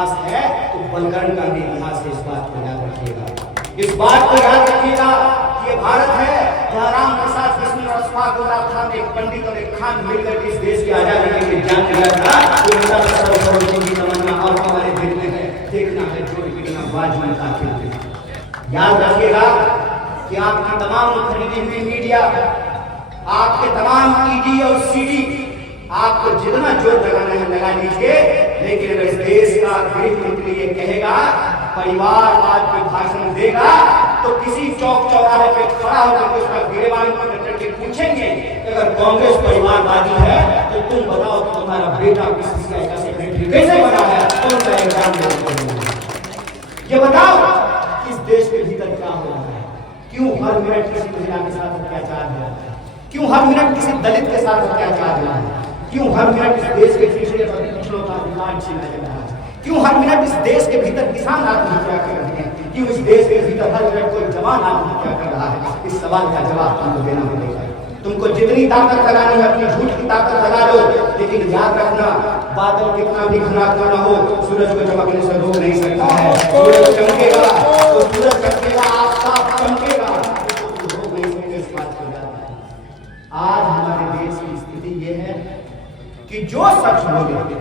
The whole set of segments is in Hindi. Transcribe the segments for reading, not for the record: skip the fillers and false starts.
इतिहास है तो बलकरण का भी इतिहास है। इस बात को याद रखिएगा, इस बात को याद रखिएगा कि ये भारत है जहाँ राम प्रसाद बिस्मिल और अशफाक उल्लाह खान, एक पंडित और एक खान मिलकर इस देश की आजादी के लिए जान दिया था। की तमन्ना और हमारे दिल में है, देखना है जो बिना बाज में आखिर। याद रखिएगा कि आपकी तमाम खरीदी हुई मीडिया, आपके तमाम ईडी और सीडी, आपको जितना जोर लगाना है लगा लीजिए, लेकिन अगर इस देश का गृह मंत्री ये कहेगा, परिवारवाद पे भाषण देगा, तो किसी चौक चौराहे पे खड़ा होकर उसका गिरेबान पकड़ के पूछेंगे अगर कांग्रेस परिवारवादी है तो तुम बताओ कि तुम्हारा बेटा बीसीसीआई का सेक्रेटरी कैसे बना है, कौन सा एग्जाम दे? ये बताओ इस देश के भीतर क्या हो रहा है? क्यों हर मिनट किसी महिला के साथ अत्याचार हो रहा है? क्यों हर मिनट किसी दलित के साथ अत्याचार हो रहा है? क्यों हर मिनट इस देश के पिछड़ों का अधिकार छीना जा रहा है? क्यों हर मिनट इस देश के भीतर किसान आत्महत्या कर रहे हैं? क्यों इस देश के भीतर हर मिनट कोई जवान आत्महत्या कर रहा है? इस सवाल का जवाब तुमको देना पड़ेगा। तुमको जितनी ताकत लगानी है अपनी झूठ की ताकत लगा लो, लेकिन याद रखना बादल कितना भी घना क्यों ना हो, सूरज को चमकने से रोक नहीं सकता है। सूरज चमकेगा तो सूरज चमकेगा, आसपास चमकेगा तो रोक नहीं सकते। इस बात को याद रखना। आज हमारे देश की स्थिति ये है कि जो सच बोले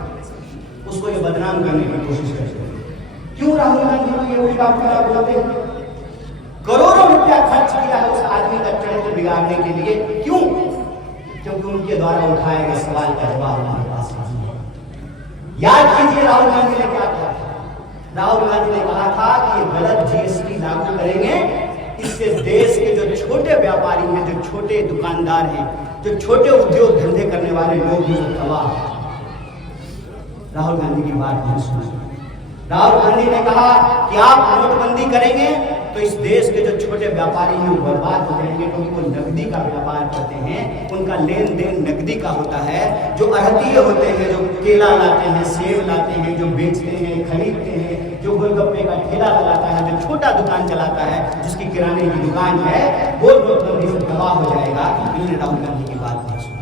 उसको ये बदनाम करने की कोशिश करते हैं। क्यों राहुल गांधी को ये उल्टा पुल्टा बोलते हैं? करोड़ों रुपया खर्च किया है उस आदमी का चरित्र बिगाड़ने के लिए। क्यों? क्योंकि उनके द्वारा उठाए गए सवाल का जवाब हमारे पास नहीं है। याद कीजिए राहुल गांधी ने क्या कहा था। राहुल गांधी ने कहा था कि ये गलत जीएसटी लागू करेंगे, इससे देश के जो छोटे व्यापारी हैं, जो छोटे दुकानदार हैं, जो छोटे उद्योग धंधे करने वाले लोग भी तबाह। राहुल गांधी की बात नहीं सुनी। राहुल गांधी ने कहा कि आप नोटबंदी करेंगे तो इस देश के जो छोटे व्यापारी हैं वो बर्बाद हो जाएंगे, क्योंकि वो नकदी का व्यापार करते हैं, उनका लेन देन नकदी का होता है। जो अड़तीय होते हैं, जो केला लाते हैं, सेब लाते हैं, जो बेचते हैं, खरीदते हैं, जो गोलगप्पे का ठेला लगाता है, जो छोटा दुकान चलाता है, जिसकी किराने की दुकान है, वो नोटबंदी से तबाह हो जाएगा। इन्होंने राहुल गांधी की बात नहीं सुनी।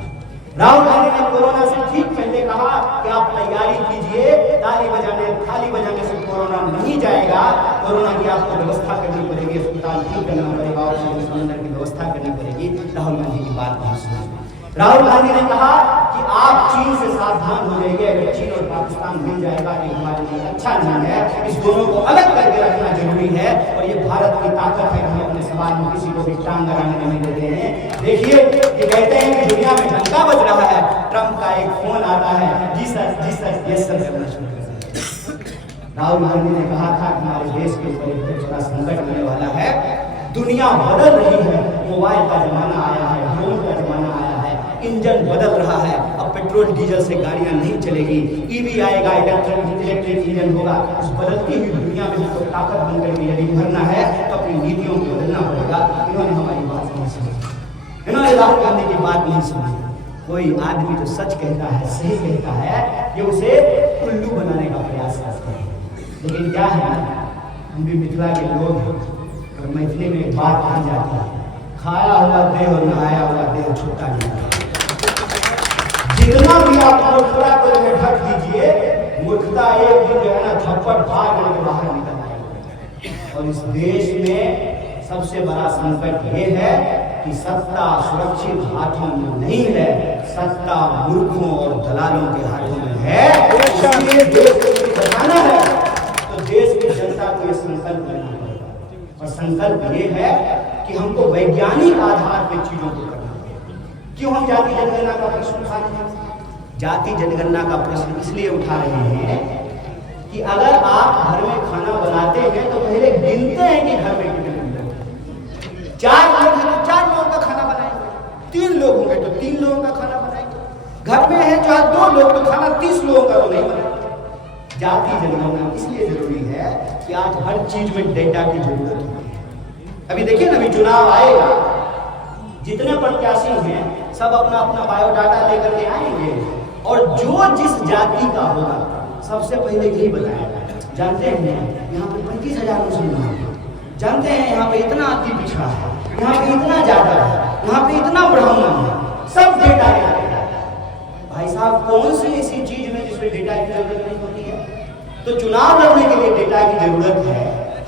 राहुल गांधी ने कोरोना से ठीक पहले कहा कि आप तैयारी कीजिए, ताली बजाने से कोरोना नहीं जाएगा। कोरोना की आपको व्यवस्था करनी पड़ेगी, अस्पताल ठीक करना पड़ेगा, ऑक्सीजन सिलेंडर की व्यवस्था करनी पड़ेगी। राहुल गांधी की बात नहीं सुनी। राहुल गांधी ने कहा कि आप चीन से सावधान हो जाइए, अगर चीन और पाकिस्तान मिल जाएगा तो हमारे लिए अच्छा नहीं है, इस दोनों को अलग करके रखना जरूरी है। और ये भारत की ताकत है, हम अपने सवाल में किसी को भी टांग अड़ाने नहीं देते हैं। देखिए ये कहते हैं कि दुनिया में डंका बज रहा है, ट्रंप का एक फोन आता है, जी सर यस सर करना शुरू कर देते। राहुल गांधी ने कहा था कि हमारे देश के ऊपर एक बड़ा संकट आने वाला है, दुनिया बदल रही है, मोबाइल का जमाना आया है, ड्रोन का जमाना आया है, इंजन बदल रहा है, अब पेट्रोल डीजल से गाड़ियां नहीं चलेगी, ईवी आएगा, इलेक्ट्रिक इंजन होगा। उस बदलती हुई दुनिया में हमको ताकत बनकर यदि भरना है तो अपनी नीतियों को बदलना पड़ेगा। इन्होंने हमारी बात नहीं सुनी, इन्होंने राहुल गांधी की बात नहीं सुनी। कोई आदमी जो सच कहता है, सही कहता है, ये उसे उल्लू बनाने का प्रयास करते हैं। लेकिन क्या है, हम भी मिथिला के लोग हैं और मैथिली में एक बात कही जाती है, खाया हुआ देह और नहाया हुआ देह छोटा नहीं है। जितना भी आप मूर्खता को ढक दीजिए, मूर्खता एक दिन जो है ना थप्पड़ भाग के बाहर निकल आएगी। और इस देश में सबसे बड़ा संकट ये है कि सत्ता सुरक्षित हाथों में नहीं है, सत्ता मूर्खों और दलालों के हाथों में है। इसलिए देश को बचाना है तो देश की जनता को ये संकल्प लेना पड़ेगा। और संकल्प ये है कि हमको वैज्ञानिक आधार पर चीजों को करना पड़ेगा। क्यों हम जाति जनगणना का प्रश्न उठा रहे हैं? जाति जनगणना का प्रश्न इसलिए उठा रहे हैं कि अगर आप घर में खाना बनाते हैं तो पहले गिनते हैं कि घर में कितने लोग हैं। 4 लोग हैं तो 4 लोगों का खाना बनाएंगे, 3 लोग होंगे तो 3 लोगों का खाना बनाएंगे। घर में है जहाँ 2 लोग तो खाना 30 लोगों का तो नहीं बनाएंगे। जाति जनगणना इसलिए जरूरी है कि आज हर चीज में डेटा की जरूरत होती है। अभी देखिए ना, अभी चुनाव आएगा, जितने प्रत्याशी हैं सब अपना अपना बायोडाटा लेकर के आएंगे और जो जिस जाति का होगा सबसे पहले यही बताएगा। जानते हैं यहाँ पे 35,000 मुस्लिम हैं, जानते हैं यहाँ पे इतना अति पिछड़ा है, यहाँ पे इतना ज्यादा है, यहाँ पे इतना ब्राह्मण है, सब डेटा लेगा। भाई साहब, कौन सी ऐसी चीज में जिसमें डेटा की जरूरत नहीं होती है? तो चुनाव लड़ने के लिए डेटा की जरूरत है,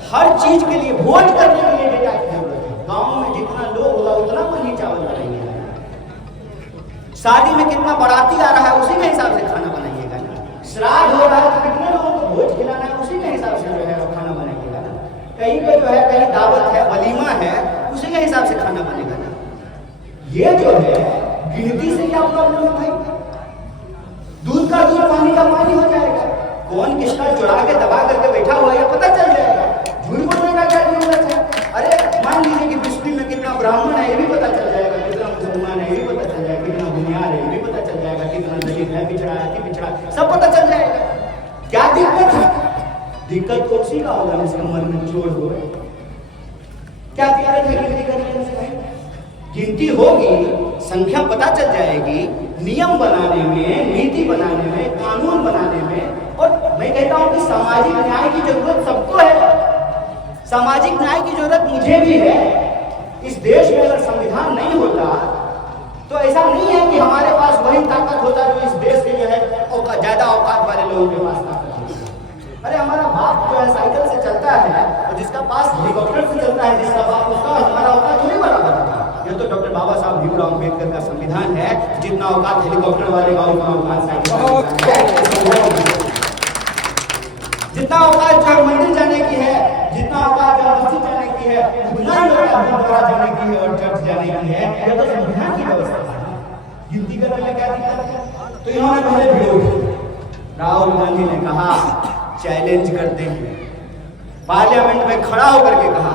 हर चीज के लिए वोट करने के लिए डेटा की जरूरत है। गांव में जितना लोग होगा उतना मनी चावल लड़ेंगे। शादी में कितना बाराती आ रहा है उसी के हिसाब से खाना बनाइएगा ना। श्राद्ध हो रहा है तो कितने लोगों को भोज खिलाना है उसी के हिसाब से जो है खाना बनाइएगा ना। कहीं पे जो है कहीं दावत है, वलीमा है, उसी के हिसाब से खाना बनेगा ना। ये जो है गिनती से क्या प्रॉब्लम है भाई? दूध का दूध, पानी का पानी हो जाएगा। कौन किसका चुरा के दबा करके बैठा हुआ है पता चल जाएगा। झूठ बोलने का क्या जरूरत है? अरे मान लीजिए कि बिस्ती में कितना ब्राह्मण है ये भी पता चल जाएगा, कितना मुसलमान है ये भी पता चल जाएगा, कितना बुनियाद है ये भी पता चल जाएगा, कितना दलित है, पिछड़ा है, अति पिछड़ा, सब पता चल जाएगा। क्या दिक्कत है? दिक्कत तो उसी का होगा जिसका मन में चोर हो। क्या दिक्कत है गिनती करने से भाई? गिनती होगी, संख्या पता चल जाएगी, नियम बनाने में, नीति बनाने में, कानून बनाने में। और मैं कहता हूं कि सामाजिक न्याय की जरूरत सबको है। सामाजिक न्याय की जरूरत मुझे भी है। इस देश में अगर संविधान नहीं होता तो ऐसा नहीं है कि हमारे पास वही ताकत होता जो इस देश के जो है ज्यादा औकात वाले लोगों के पास ताकत होती। अरे हमारा बाप जो है साइकिल से चलता है और जिसका पास हेलीकॉप्टर से चलता है, जिसका बाप उसका हमारा औकात थोड़ी बराबर होता। ये तो डॉक्टर बाबा साहब भीमराव अम्बेडकर का संविधान है। जितना औकात हेलीकॉप्टर वाले का उतना औकात साइकिल, जितना औकात जो मंदिर जाने की है, जितना औकात जो मस्जिद जाने की है, उतना ही औकात गुरुद्वारा जाने की है और चर्च जाने की है। यह तो संविधान की व्यवस्था है। गिनती करने में क्या दिक्कत है? तो इन्होंने पहले विरोध, राहुल गांधी ने कहा चैलेंज करते हैं, पार्लियामेंट में खड़ा होकर के कहा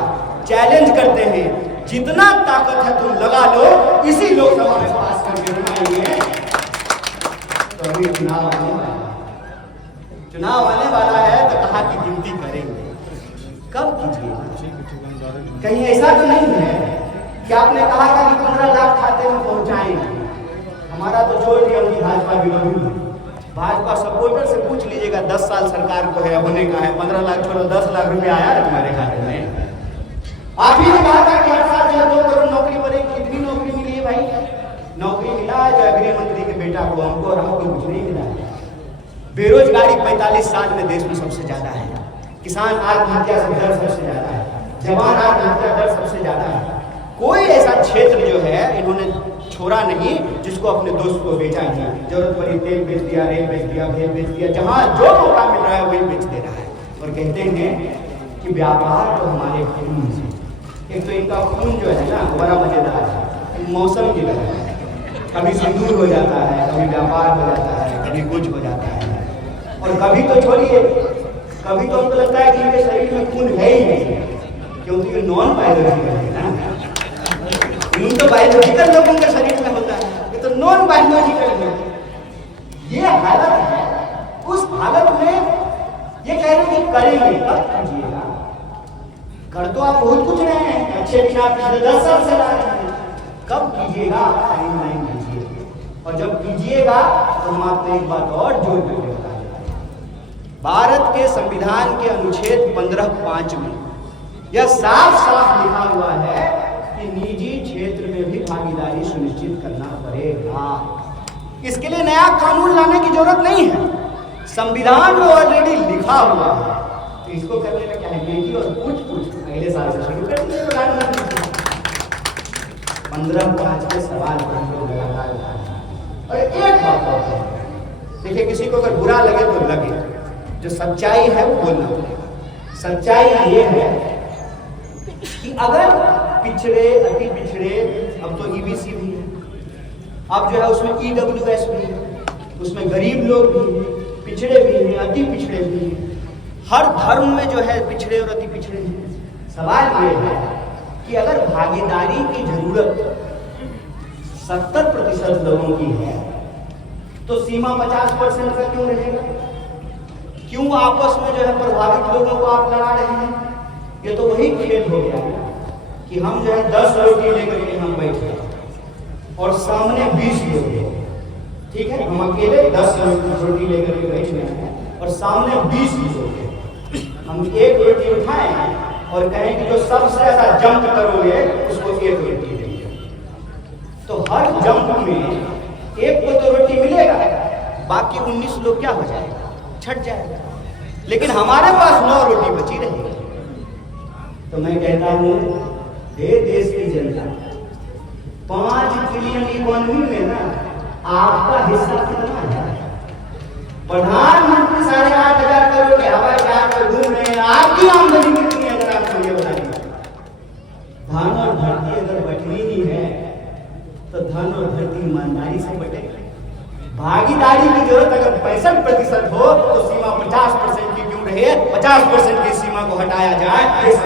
चैलेंज करते हैं, जितना ताकत है तुम लगा लो, इसी लोकसभा में पास करके दिखाएंगे। तो अभी चुनाव आने वाला है तो कहा कि गिनती करेंगे। कब कीजिएगा? कहीं ऐसा तो नहीं है कि आपने कहा था कि 15 लाख खाते में पहुंचाएंगे। हमारा तो छोड़ दिया उनकी भाजपा विरोधी। भाजपा सपोर्टर से पूछ लीजिएगा 10 साल सरकार को है, होने का है, 15 लाख छोड़ो 10 लाख रुपए आया है तुम्हारे खाते में? आप ही ने कहा था कि हर साल जो 2 करोड़ नौकरी बढ़ेगी। कितनी नौकरी मिली है भाई? नौकरी मिला है जो गृह मंत्री के बेटा को, हमको और हमको कुछ नहीं मिला है। बेरोजगारी 45 साल में देश में सबसे ज्यादा है। किसान आत्महत्या से दर सबसे ज्यादा है। जवान आत्महत्या दर सबसे ज्यादा है। कोई ऐसा क्षेत्र जो है इन्होंने छोड़ा नहीं जिसको अपने दोस्त को बेचा नहीं। जरूरत पड़ी तेल बेच दिया, रेल बेच दिया, भेल बेच दिया, जहां जो मौका मिल रहा है वही बेच दे रहा है। और कहते हैं कि व्यापार तो हमारे खून से। एक तो इनका खून जो है ना बड़ा मजेदार है, मौसम की तरह है। कभी सिंदूर हो जाता है, कभी व्यापार हो जाता है, कभी कुछ हो जाता है। और कभी तो छोड़िए, कभी तो हमको लगता है कि इनके शरीर में खून है ही नहीं, क्योंकि ये नॉन बायोलॉजिकल है ना। खून तो बायोलॉजिकल लोगों के शरीर में होता है, ये तो नॉन बायोलॉजिकल है। ये हालत है। उस हालत में ये कह रहे हैं कि करेंगे, कब कीजिएगा? कर तो आप बहुत कुछ रहे हैं, अच्छे दिन आप पिछले 10 साल से ला रहे हैं। कब कीजिएगा? टाइम लाइन कीजिए। और जब कीजिएगा तो हम आपको एक बात और जोड़ करके बताएंगे। भारत के संविधान के अनुच्छेद 15(5) में यह साफ साफ लिखा हुआ है कि निजी क्षेत्र में भी भागीदारी सुनिश्चित करना पड़ेगा। इसके लिए नया कानून लाने की जरूरत नहीं है, संविधान में ऑलरेडी लिखा हुआ है। तो इसको करने में क्या है? नेकी और पूछ पहले साल से शुरू कर दिए प्रधानमंत्री। 15(5) के सवाल हम लोग लगातार उठाए। और एक बात और है, देखिए किसी को अगर बुरा लगे तो लगे, जो सच्चाई है वो बोलना पड़ेगा। सच्चाई ये है कि अगर पिछड़े, अति पिछड़े, अब तो ईबीसी भी है, अब जो है उसमें ईडब्ल्यूएस भी है, उसमें गरीब लोग भी हैं, पिछड़े भी हैं, अति पिछड़े भी हैं, हर धर्म में जो है पिछड़े और अति पिछड़े हैं। सवाल ये है कि अगर भागीदारी की जरूरत 70% लोगों की है तो सीमा 50% का क्यों रहेगा? क्यों आपस में जो है प्रभावित लोगों को आप लड़ा रहे हैं? ये तो वही खेल हो गया कि हम जो है 10 रोटी लेकर के हम बैठे और सामने 20 लोग हैं। ठीक है, हम अकेले 10 रोटी लेकर के बैठ रहे हैं और सामने 20 लोग हैं। हम एक रोटी उठाएं और कहें कि जो सबसे ज्यादा जंप करोगे उसको एक रोटी देंगे। तो हर जंप में एक को तो रोटी मिलेगा, बाकी 19 लोग क्या हो जाएगा? छट जाएगा। लेकिन हमारे पास 9 रोटी बची रहेगी। तो मैं कहता हूं, हे देश की जनता, 5 ट्रिलियन इकोनॉमी में ना आपका हिस्सा कितना है? प्रधानमंत्री 8,500 करोड़ के हवाई जहाज पर घूम रहे हैं, आपकी आमदनी कितनी है? अगर आपको ये बताइए। धन और धरती अगर बटनी ही है तो धन और धरती ईमानदारी से बटेगी। भागीदारी की जरूरत अगर 65% हो तो सीमा 50% की क्यों रहे? 50% की सीमा को हटाया जाए। इस